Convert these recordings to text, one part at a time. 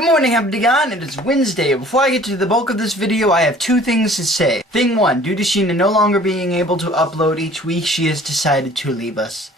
Good morning, heptagon. It is Wednesday. Before I get to the bulk of this video, I have two things to say. Thing one, due to Sheena no longer being able to upload each week, she has decided to leave us.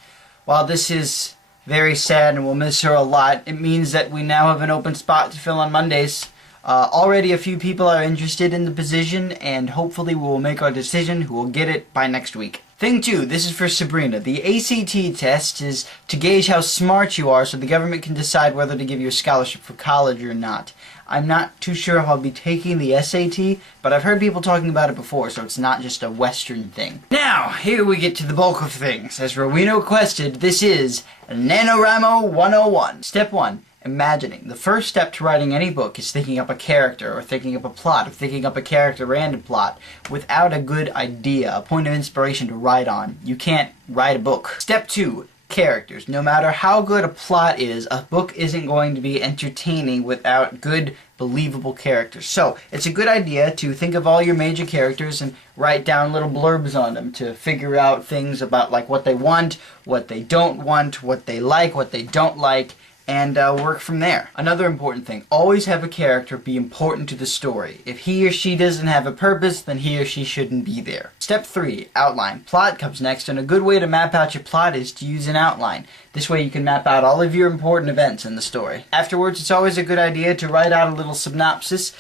While this is very sad and we'll miss her a lot, it means that we now have an open spot to fill on Mondays. Already a few people are interested in the position, and hopefully we will make our decision who will get it by next week. Thing two, this is for Sabrina. The ACT test is to gauge how smart you are so the government can decide whether to give you a scholarship for college or not. I'm not too sure if I'll be taking the SAT, but I've heard people talking about it before, so it's not just a Western thing. Now, here we get to the bulk of things. As Rowena requested, this is NaNoWriMo 101. Step 1. Imagining. The first step to writing any book is thinking up a character, or thinking up a plot, or thinking up a character and a plot. Without a good idea, a point of inspiration to write on, you can't write a book. Step 2. Characters. No matter how good a plot is, a book isn't going to be entertaining without good, believable characters. So, it's a good idea to think of all your major characters and write down little blurbs on them to figure out things about like what they want, what they don't want, what they like, what they don't like, and work from there. Another important thing, always have a character be important to the story. If he or she doesn't have a purpose, then he or she shouldn't be there. Step 3, outline. Plot comes next, and a good way to map out your plot is to use an outline. This way you can map out all of your important events in the story. Afterwards, it's always a good idea to write out a little synopsis,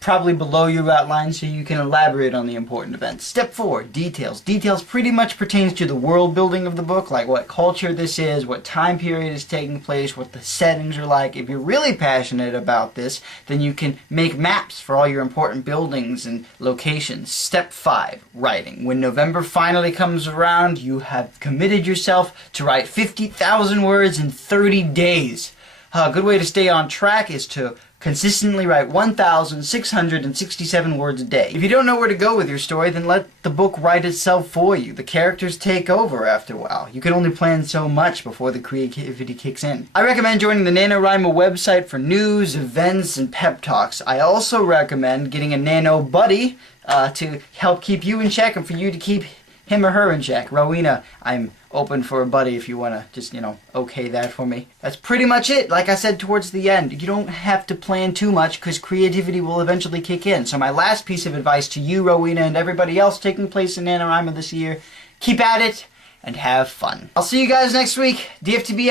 probably below your outline so you can elaborate on the important events. Step 4, details. Details pretty much pertains to the world building of the book, like what culture this is, what time period is taking place, what the settings are like. If you're really passionate about this, then you can make maps for all your important buildings and locations. Step 5, writing. When November finally comes around, you have committed yourself to write 50,000 words in 30 days. A good way to stay on track is to consistently write 1,667 words a day. If you don't know where to go with your story, then let the book write itself for you. The characters take over after a while. You can only plan so much before the creativity kicks in. I recommend joining the NaNoWriMo website for news, events, and pep talks. I also recommend getting a Nano buddy to help keep you in check and for you to keep him or her in check. Rowena, I'm open for a buddy if you want to just, okay that for me. That's pretty much it. Like I said towards the end, you don't have to plan too much because creativity will eventually kick in. So my last piece of advice to you, Rowena, and everybody else taking place in NaNoWriMo this year, keep at it and have fun. I'll see you guys next week. DFTBA.